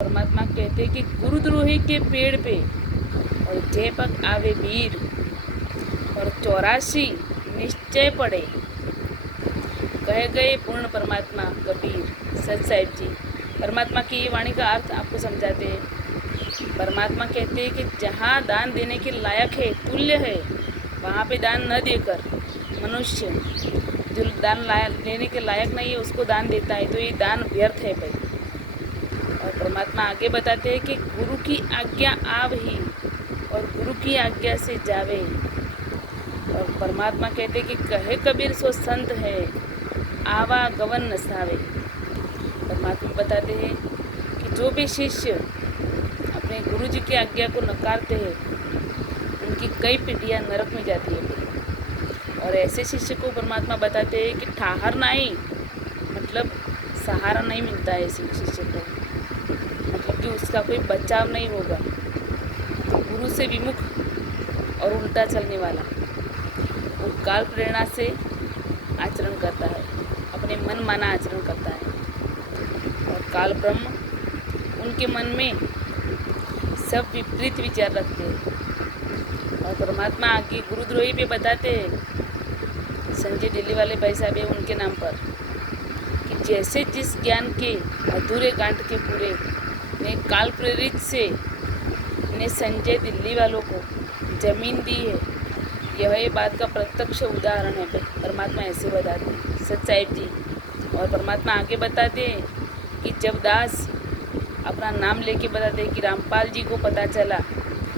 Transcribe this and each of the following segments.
परमात्मा कहते कि गुरुद्रोही के पेड़ पे और जय पग आवे वीर और 84 निश्चय पड़े, कह गए पूर्ण परमात्मा कबीर। सच साहिब जी परमात्मा की ये वाणी का अर्थ आपको समझाते हैं। परमात्मा कहते हैं कि जहाँ दान देने के लायक है, तुल्य है, वहाँ पे दान न देकर मनुष्य जो दान लेने के लायक नहीं है उसको दान देता है, तो ये दान व्यर्थ है भाई। और परमात्मा आगे बताते हैं कि गुरु की आज्ञा आवही और गुरु की आज्ञा से जावे। और परमात्मा कहते कि कहे कबीर सो संत है, आवा गवन नसावे। परमात्मा बताते हैं कि जो भी शिष्य अपने गुरु जी की आज्ञा को नकारते हैं उनकी कई पीढ़ियाँ नरक में जाती है। और ऐसे शिष्य को परमात्मा बताते हैं कि ठहार नहीं, मतलब सहारा नहीं मिलता है ऐसे शिष्य को, मतलब कि उसका कोई बचाव नहीं होगा। तो गुरु से विमुख और उल्टा चलने वाला वो काल प्रेरणा से आचरण करता है, अपने मन माना आचरण करता है। और काल ब्रह्म उनके मन में सब विपरीत विचार रखते हैं। और परमात्मा आगे गुरुद्रोही पे बताते हैं, संजय दिल्ली वाले भाई साहब है उनके नाम पर, कि जैसे जिस ज्ञान के अधूरे गांठ के पूरे ने काल प्रेरित से ने संजय दिल्ली वालों को जमीन दी है, यह बात का प्रत्यक्ष उदाहरण है। परमात्मा ऐसे बताते हैं सच साहिब जी। और परमात्मा आगे बताते हैं कि जब दास अपना नाम लेके बताते हैं कि रामपाल जी को पता चला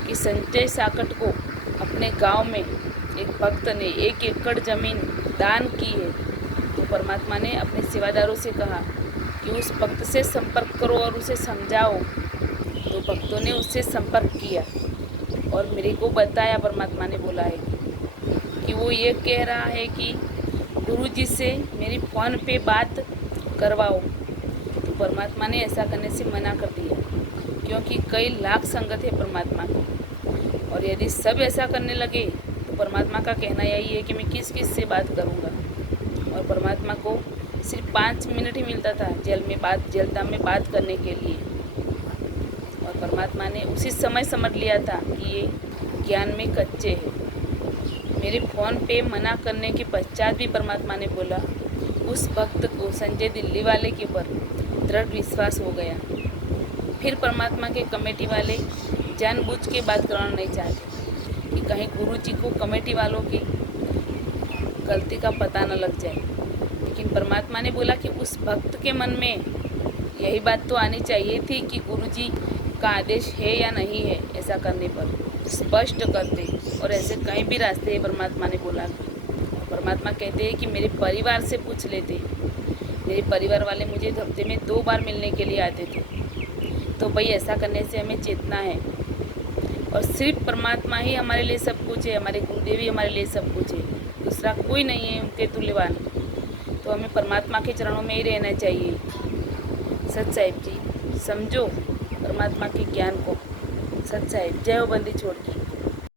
कि संजय साकट को अपने गांव में एक भक्त ने 1 एकड़ ज़मीन दान की है, तो परमात्मा ने अपने सेवादारों से कहा कि उस भक्त से संपर्क करो और उसे समझाओ। तो भक्तों ने उससे संपर्क किया और मेरे को बताया, परमात्मा ने बोला है कि वो ये कह रहा है कि गुरु जी से मेरी फ़ोन पे बात करवाओ। तो परमात्मा ने ऐसा करने से मना कर दिया, क्योंकि कई लाख संगत है परमात्मा की, और यदि सब ऐसा करने लगे तो परमात्मा का कहना यही है कि मैं किस किस से बात करूँगा। और परमात्मा को सिर्फ 5 मिनट ही मिलता था जलता में बात करने के लिए, और परमात्मा ने उसी समय समझ लिया था कि ये ज्ञान में कच्चे हैं। मेरे फ़ोन पे मना करने के पश्चात भी परमात्मा ने बोला, उस भक्त को संजय दिल्ली वाले के ऊपर दृढ़ विश्वास हो गया। फिर परमात्मा के कमेटी वाले जानबूझ के बात कराना नहीं चाहते कि कहीं गुरु जी को कमेटी वालों की गलती का पता न लग जाए। लेकिन परमात्मा ने बोला कि उस भक्त के मन में यही बात तो आनी चाहिए थी कि गुरु जी का आदेश है या नहीं है, ऐसा करने पर स्पष्ट करते। और ऐसे कहीं भी रास्ते हैं, परमात्मा ने बोला। परमात्मा कहते हैं कि मेरे परिवार से पूछ लेते, मेरे परिवार वाले मुझे हफ्ते में 2 बार मिलने के लिए आते थे। तो भाई ऐसा करने से हमें चेतना है, और सिर्फ परमात्मा ही हमारे लिए सब कुछ है, हमारे गुरुदेव ही हमारे लिए सब कुछ है, दूसरा कोई नहीं है उनके तुल्यवान। तो हमें परमात्मा के चरणों में ही रहना चाहिए। सच साहिब जी समझो परमात्मा के ज्ञान को। सच साहिब जय हो बंदी छोड़ की।